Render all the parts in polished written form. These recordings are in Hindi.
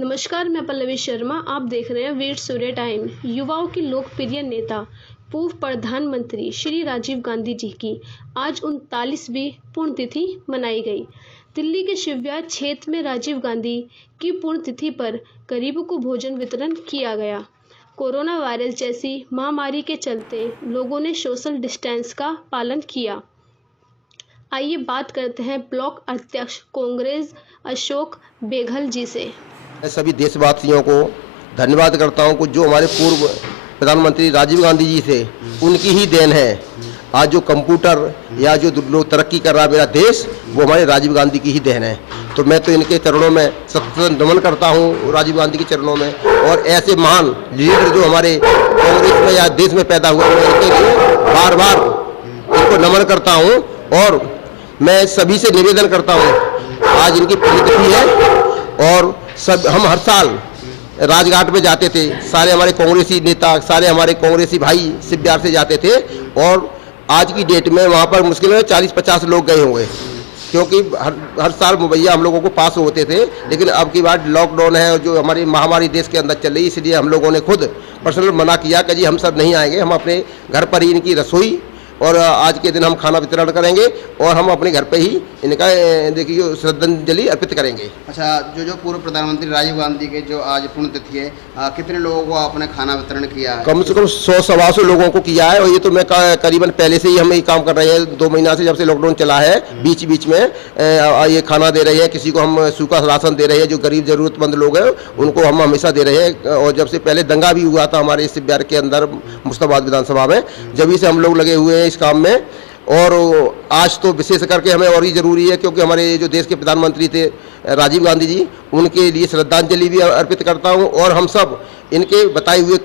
नमस्कार, मैं पल्लवी शर्मा। आप देख रहे हैं वीर सूर्य टाइम। युवाओं की लोकप्रिय नेता पूर्व प्रधानमंत्री श्री राजीव गांधी जी की आज 39वीं पुण्यतिथि मनाई गई। दिल्ली के शिवविहार क्षेत्र में राजीव गांधी की पुण्यतिथि पर गरीबों को भोजन वितरण किया गया। कोरोना वायरस जैसी महामारी के चलते लोगों ने सोशल डिस्टेंस का पालन किया। आइए बात करते हैं ब्लॉक अध्यक्ष कांग्रेस अशोक बेघल जी से। मैं सभी देशवासियों को धन्यवाद करता हूं कि जो हमारे पूर्व प्रधानमंत्री राजीव गांधी जी थे उनकी ही देन है। आज जो कंप्यूटर या जो लोग तरक्की कर रहा है मेरा देश, वो हमारे राजीव गांधी की ही देन है। तो मैं तो इनके चरणों में सतत नमन करता हूं, राजीव गांधी के चरणों में। और ऐसे महान लीडर जो हमारे कांग्रेस में या देश में पैदा हुए हैं, इनके लिए बार बार इनको नमन करता हूँ। और मैं सभी से निवेदन करता हूँ, आज इनकी पुण्यतिथि है और सब हम हर साल राजघाट में जाते थे। सारे हमारे कांग्रेसी नेता, सारे हमारे कांग्रेसी भाई शिवविहार से जाते थे और आज की डेट में वहाँ पर मुश्किल में 40-50 लोग गए होंगे, क्योंकि हर साल मुहैया हम लोगों को पास होते थे। लेकिन अब की बार लॉकडाउन है और जो हमारी महामारी देश के अंदर चल रही, इसलिए हम लोगों ने खुद पर्सनल मना किया कि जी हम सब नहीं आएंगे, हम अपने घर पर ही इनकी रसोई और आज के दिन हम खाना वितरण करेंगे और हम अपने घर पे ही इनका देखिए श्रद्धांजलि अर्पित करेंगे। अच्छा, जो पूर्व प्रधानमंत्री राजीव गांधी के जो आज पुण्यतिथि है, कितने लोगों को आपने खाना वितरण किया है? कम से कम 100-125 लोगों को किया है। और ये तो मैं करीबन पहले से ही हम ये काम कर रहे हैं, 2 महीना से जब से लॉकडाउन चला है। बीच बीच में ये खाना दे रहे हैं, किसी को हम सूखा राशन दे रहे हैं, जो गरीब जरूरतमंद लोग हैं उनको हम हमेशा दे रहे हैं। और जब से पहले दंगा भी हुआ था हमारे शिवविहार के अंदर मुस्ताबाद विधानसभा में, जब से हम लोग लगे हुए हैं इस काम में। और आज तो विशेष करके हमें और ही ज़रूरी है, क्योंकि हमारे जो देश के प्रधानमंत्री थे राजीव गांधी जी, उनके लिए श्रद्धांजलि भी अर्पित करता हूं। और हम सब इनके बताए हुए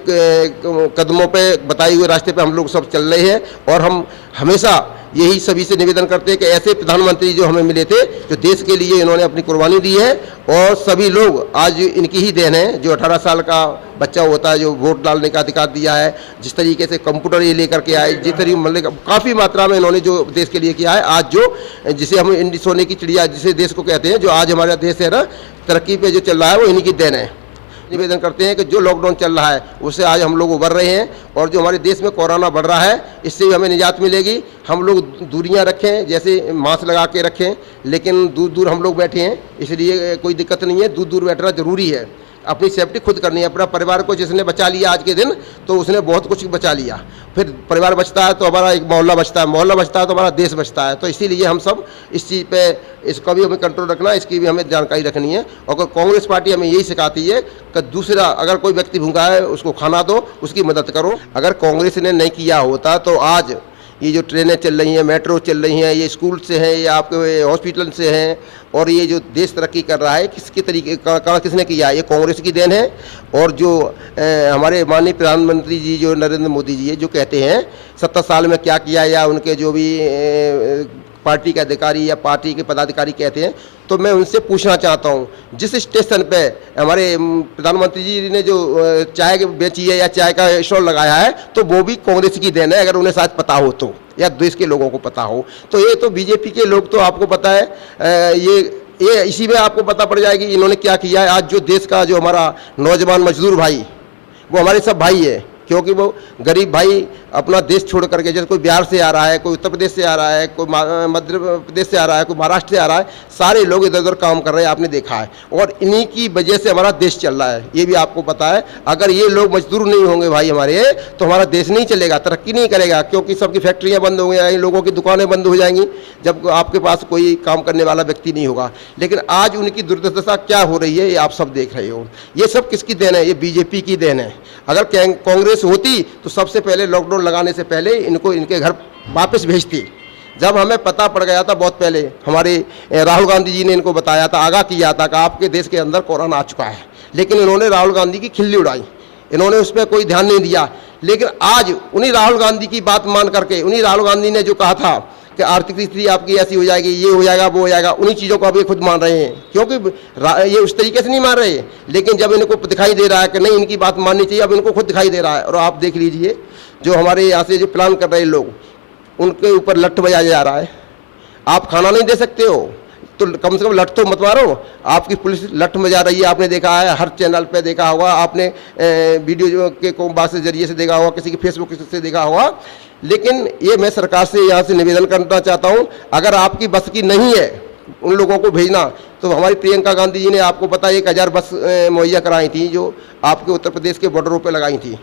कदमों पे, बताए हुए रास्ते पे हम लोग सब चल रहे हैं। और हम हमेशा यही सभी से निवेदन करते हैं कि ऐसे प्रधानमंत्री जो हमें मिले थे, जो देश के लिए इन्होंने अपनी कुर्बानी दी है। और सभी लोग आज इनकी ही देन है। जो 18 साल का बच्चा होता है, जो वोट डालने का अधिकार दिया है, जिस तरीके से कंप्यूटर ये लेकर के आए, जिस तरीके मतलब काफ़ी मात्रा में इन्होंने जो देश के लिए किया है। आज जो जिसे हम सोने की चिड़िया जिसे देश को कहते हैं, जो आज हमारा देश है ना तरक्की पे जो चल रहा है, वो इन्हीं की देन है। निवेदन करते हैं कि जो लॉकडाउन चल रहा है उससे आज हम लोग उभर रहे हैं। और जो हमारे देश में कोरोना बढ़ रहा है, इससे भी हमें निजात मिलेगी। हम लोग दूरियां रखें, जैसे मास्क लगा के रखें, लेकिन दूर दूर हम लोग बैठे हैं, इसलिए कोई दिक्कत नहीं है। दूर दूर बैठना जरूरी है। अपनी सेफ्टी खुद करनी है। अपना परिवार को जिसने बचा लिया आज के दिन, तो उसने बहुत कुछ बचा लिया। फिर परिवार बचता है तो हमारा एक मोहल्ला बचता है, मोहल्ला बचता है तो हमारा देश बचता है। तो इसीलिए हम सब इस चीज़ पे, इसका भी हमें कंट्रोल रखना है, इसकी भी हमें जानकारी रखनी है। और कांग्रेस पार्टी हमें यही सिखाती है कि दूसरा अगर कोई व्यक्ति भूखा है उसको खाना दो, उसकी मदद करो। अगर कांग्रेस ने नहीं किया होता तो आज ये जो ट्रेनें चल रही हैं, मेट्रो चल रही हैं, ये स्कूल से हैं, ये आपके हॉस्पिटल से हैं, और ये जो देश तरक्की कर रहा है, किसके तरीके का किसने किया? ये कांग्रेस की देन है। और जो हमारे माननीय प्रधानमंत्री जी जो नरेंद्र मोदी जी है, जो कहते हैं 70 साल में क्या किया, या उनके जो भी पार्टी के अधिकारी या पार्टी के पदाधिकारी कहते हैं, तो मैं उनसे पूछना चाहता हूं, जिस स्टेशन पे हमारे प्रधानमंत्री जी ने जो चाय बेची है या चाय का स्टॉल लगाया है, तो वो भी कांग्रेस की देन है, अगर उन्हें शायद पता हो तो, या देश के लोगों को पता हो तो। ये तो बीजेपी के लोग तो आपको पता है, ये इसी में आपको पता पड़ जाएगी इन्होंने क्या किया है। आज जो देश का जो हमारा नौजवान मजदूर भाई, वो हमारे सब भाई है, क्योंकि वो गरीब भाई अपना देश छोड़ करके, जैसे कोई बिहार से आ रहा है, कोई उत्तर प्रदेश से आ रहा है, कोई मध्य प्रदेश से आ रहा है, कोई महाराष्ट्र से आ रहा है, सारे लोग इधर उधर काम कर रहे हैं, आपने देखा है। और इन्हीं की वजह से हमारा देश चल रहा है, ये भी आपको पता है। अगर ये लोग मजदूर नहीं होंगे भाई हमारे, तो हमारा देश नहीं चलेगा, तरक्की नहीं करेगा, क्योंकि सबकी फैक्ट्रियाँ बंद हो गई, लोगों की दुकानें बंद हो जाएंगी, जब आपके पास कोई काम करने वाला व्यक्ति नहीं होगा। लेकिन आज उनकी दुर्दशा क्या हो रही है, ये आप सब देख रहे हो। ये सब किसकी देन है? ये बीजेपी की देन है। अगर कांग्रेस होती तो सबसे पहले लॉकडाउन लगाने से पहले इनको इनके घर वापस भेजती। जब हमें पता पड़ गया था बहुत पहले, हमारे राहुल गांधी जी ने इनको बताया था, आगाह किया था कि आपके देश के अंदर कोरोना आ चुका है, लेकिन इन्होंने राहुल गांधी की खिल्ली उड़ाई, इन्होंने उस पर कोई ध्यान नहीं दिया। लेकिन आज उन्हीं राहुल गांधी की बात मान करके, उन्हीं राहुल गांधी ने जो कहा था कि आर्थिक स्थिति आपकी ऐसी हो जाएगी, ये हो जाएगा, वो हो जाएगा, उन्हीं चीज़ों को अब ये खुद मान रहे हैं। क्योंकि ये उस तरीके से नहीं मान रहे, लेकिन जब इनको दिखाई दे रहा है कि नहीं इनकी बात माननी चाहिए, अब इनको खुद दिखाई दे रहा है। और आप देख लीजिए, जो हमारे यहाँ से जो प्लान कर रहे लोग, उनके ऊपर लठ बजाया जा रहा है। आप खाना नहीं दे सकते हो, तो कम से कम लठ तो मत मारो। आपकी पुलिस लठ में जा रही है, आपने देखा है, हर चैनल पे देखा होगा आपने, वीडियो के बात से जरिए से देखा होगा, किसी के फेसबुक से देखा होगा। लेकिन ये मैं सरकार से यहाँ से निवेदन करना चाहता हूँ, अगर आपकी बस की नहीं है उन लोगों को भेजना, तो हमारी प्रियंका गांधी जी ने आपको पता 1000 बस मुहैया कराई थी, जो आपके उत्तर प्रदेश के बॉर्डरों पे लगाई थी।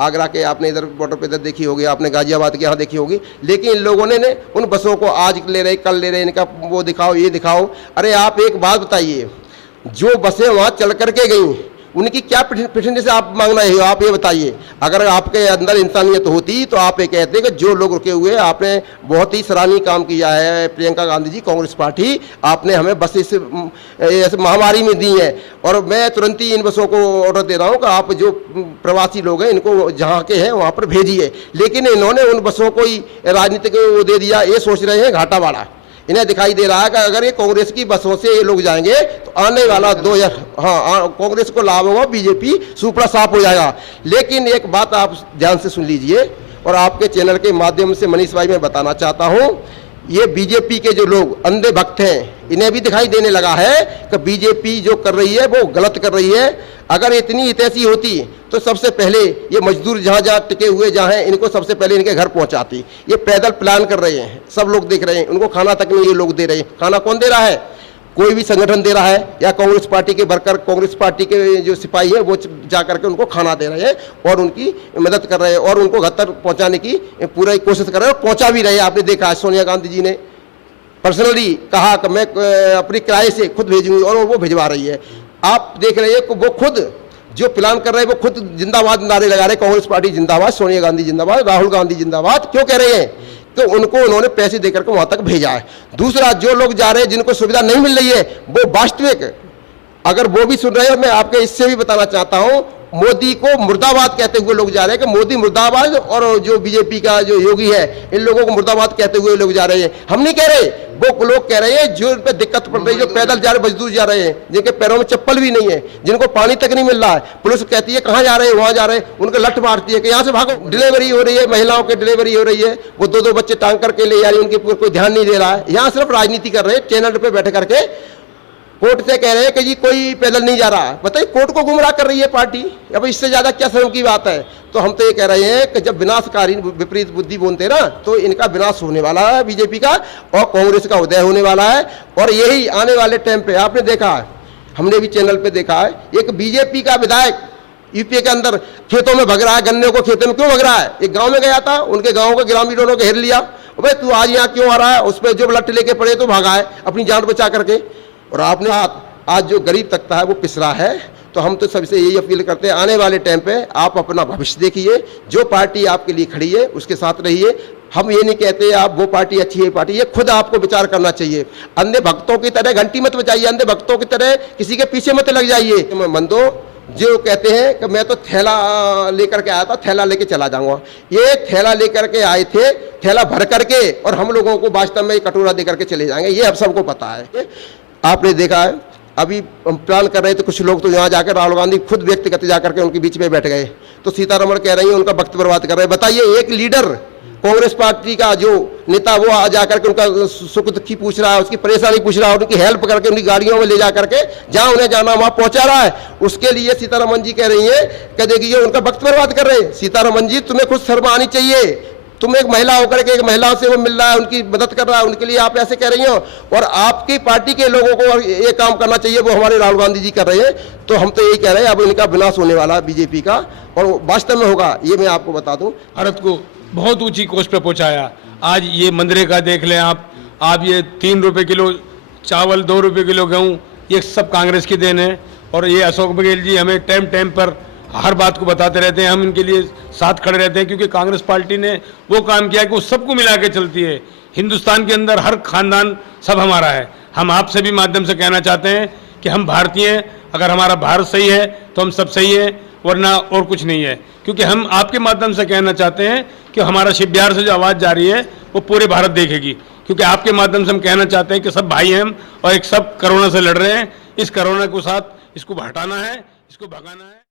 आगरा के आपने इधर बॉर्डर पे इधर देखी होगी, आपने गाजियाबाद के यहाँ देखी होगी। लेकिन इन लोगों ने उन बसों को आज ले रहे, कल ले रहे, इनका वो दिखाओ, ये दिखाओ। अरे आप एक बात बताइए, जो बसें वहाँ चल करके गई उनकी क्या पेशेंट से आप मांगना है, आप ये बताइए। अगर आपके अंदर इंसानियत होती तो आप ये कहते कि जो लोग रुके हुए, आपने बहुत ही सराहनीय काम किया है प्रियंका गांधी जी, कांग्रेस पार्टी, आपने हमें बस इस महामारी में दी है। और मैं तुरंत ही इन बसों को ऑर्डर दे रहा हूँ कि आप जो प्रवासी लोग हैं इनको जहाँ के हैं वहाँ पर भेजिए। लेकिन इन्होंने उन बसों को ही राजनीतिक वो दे दिया, ये सोच रहे हैं घाटा वाला। इन्हें दिखाई दे रहा है कि अगर ये कांग्रेस की बसों से ये लोग जाएंगे तो आने वाला 2000 कांग्रेस को लाभ होगा, बीजेपी सुपड़ा साफ हो जाएगा। लेकिन एक बात आप ध्यान से सुन लीजिए, और आपके चैनल के माध्यम से मनीष भाई मैं बताना चाहता हूँ, ये बीजेपी के जो लोग अंधे भक्त हैं, इन्हें भी दिखाई देने लगा है कि बीजेपी जो कर रही है वो गलत कर रही है। अगर इतनी हितैषी होती तो सबसे पहले ये मजदूर जहाँ जहाँ टिके हुए जहाँ हैं, इनको सबसे पहले इनके घर पहुँचाती। ये पैदल प्लान कर रहे हैं, सब लोग देख रहे हैं, उनको खाना तक नहीं ये लोग दे रहे हैं। खाना कौन दे रहा है? कोई भी संगठन दे रहा है, या कांग्रेस पार्टी के वर्कर, कांग्रेस पार्टी के जो सिपाही हैं वो जा करके उनको खाना दे रहे हैं और उनकी मदद कर रहे हैं और उनको घर तक पहुँचाने की पूरी कोशिश कर रहे हैं और पहुँचा भी रहे हैं। आपने देखा है, सोनिया गांधी जी ने पर्सनली कहा कि मैं अपनी किराए से खुद भेजूंगी, और वो भिजवा रही है। आप देख रहे हैं कि वो खुद जो प्लान कर रहे हैं वो खुद जिंदाबाद नारे लगा रहे हैं, कांग्रेस पार्टी जिंदाबाद, सोनिया गांधी जिंदाबाद, राहुल गांधी जिंदाबाद। क्यों कह रहे हैं? तो उनको उन्होंने पैसे देकर के वहां तक भेजा है। दूसरा, जो लोग जा रहे हैं जिनको सुविधा नहीं मिल रही है, वो वास्तविक अगर वो भी सुन रहे हैं, मैं आपके इससे भी बताना चाहता हूं, मोदी को मुर्दाबाद कहते हुए लोग जा रहे हैं कि मोदी मुर्दाबाद, और जो बीजेपी का जो योगी है इन लोगों को मुर्दाबाद कहते हुए लोग जा रहे हैं। हम नहीं कह रहे, वो लोग कह रहे हैं जो उन पर दिक्कत पड़ रही है, जो पैदल जा रहे मजदूर जा रहे हैं, जिनके पैरों में चप्पल भी नहीं है, जिनको पानी तक नहीं मिल रहा है। पुलिस कहती है कहाँ जा रहे हैं, वहां जा रहे हैं, उनको लठ मारती है कि यहाँ से भागो। डिलीवरी हो रही है, महिलाओं की डिलीवरी हो रही है, वो 2-2 बच्चे टांग करके ले जा रही है, उनके कोई ध्यान नहीं दे रहा है। यहाँ सिर्फ राजनीति कर रहे हैं, चैनल पे बैठ करके कोर्ट से कह रहे हैं कि जी कोई पैदल नहीं जा रहा। बताइए, कोर्ट को गुमराह कर रही है पार्टी। अब इससे ज्यादा क्या शर्म की बात है? तो हम तो ये कह रहे हैं कि जब विनाशकारी विपरीत बुद्धि बोलते ना, तो इनका विनाश होने वाला है बीजेपी का, और कांग्रेस का उदय होने वाला है। और यही आने वाले टाइम पे आपने देखा है, हमने भी चैनल पे देखा है, एक बीजेपी का विधायक यूपी के अंदर खेतों में भग रहा है। गन्ने को खेतों में क्यों भग रहा है? एक गांव में गया था, उनके गांव के ग्रामीणों ने घेर लिया, भाई तू आज यहाँ क्यों आ रहा है? उस पर जो लठ लेके पड़े तो भागा है अपनी जान बचा करके। और आपने आज जो गरीब तबका है वो पिसरा है। तो हम तो सबसे यही अपील करते हैं, आने वाले टाइम पे आप अपना भविष्य देखिए, जो पार्टी आपके लिए खड़ी है उसके साथ रहिए। हम ये नहीं कहते आप वो पार्टी अच्छी है, पार्टी, ये खुद आपको विचार करना चाहिए। अंधे भक्तों की तरह घंटी मत बजाइए, अंधे भक्तों की तरह किसी के पीछे मत लग जाइए। मंदो जो कहते हैं कि मैं तो थैला लेकर के आया था, थैला लेके चला जाऊंगा, ये थैला लेकर के आए थे, थैला भर करके, और हम लोगों को वास्तव में कटोरा दे करके चले जाएंगे, ये अब सबको पता है। आपने देखा है, अभी हम प्लान कर रहे थे, कुछ लोग तो यहाँ जाकर राहुल गांधी खुद व्यक्तिगत जाकर के उनके बीच में बैठ गए, तो सीतारमण कह रही है उनका वक्त बर्बाद कर रहे हैं। बताइए, एक लीडर कांग्रेस पार्टी का जो नेता वो आ जाकर के उनका सुख दुखी पूछ रहा है, उसकी परेशानी पूछ रहा है, उनकी हेल्प करके उनकी गाड़ियों में ले जा करके जहाँ उन्हें जाना वहाँ पहुंचा रहा है। उसके लिए सीतारमण जी कह रही है कि देखिए उनका वक्त बर्बाद कर रहे हैं। सीतारमण जी, तुम्हें खुद शर्म आनी चाहिए, तुम एक महिला होकर के एक महिला से वो मिल रहा है, उनकी मदद कर रहा है, उनके लिए आप ऐसे कह रही हो। और आपकी पार्टी के लोगों को ये काम करना चाहिए, वो हमारे राहुल गांधी जी कर रहे हैं। तो हम तो यही कह रहे हैं, अब इनका विनाश होने वाला है बीजेपी का, और वास्तव में होगा, ये मैं आपको बता दूं। भारत को बहुत ऊंची कोस्ट पे पहुंचाया। आज ये मनरेगा देख लें आप ये 3 रुपये किलो चावल, 2 रुपये किलो गेहूँ, ये सब कांग्रेस की देन है। और ये अशोक बघेल जी हमें टाइम पर हर बात को बताते रहते हैं, हम इनके लिए साथ खड़े रहते हैं, क्योंकि कांग्रेस पार्टी ने वो काम किया कि वो सबको मिला के चलती है। हिंदुस्तान के अंदर हर खानदान सब हमारा है। हम आपसे भी माध्यम से कहना चाहते हैं कि हम भारतीय हैं, अगर हमारा भारत सही है तो हम सब सही है, वरना और कुछ नहीं है। क्योंकि हम आपके माध्यम से कहना चाहते हैं कि हमारा शिव बिहार से जो आवाज़ जा रही है वो पूरे भारत देखेगी, क्योंकि आपके माध्यम से हम कहना चाहते हैं कि सब भाई हैं हम, और एक सब कोरोना से लड़ रहे हैं। इस कोरोना को साथ इसको हटाना है, इसको भगाना है।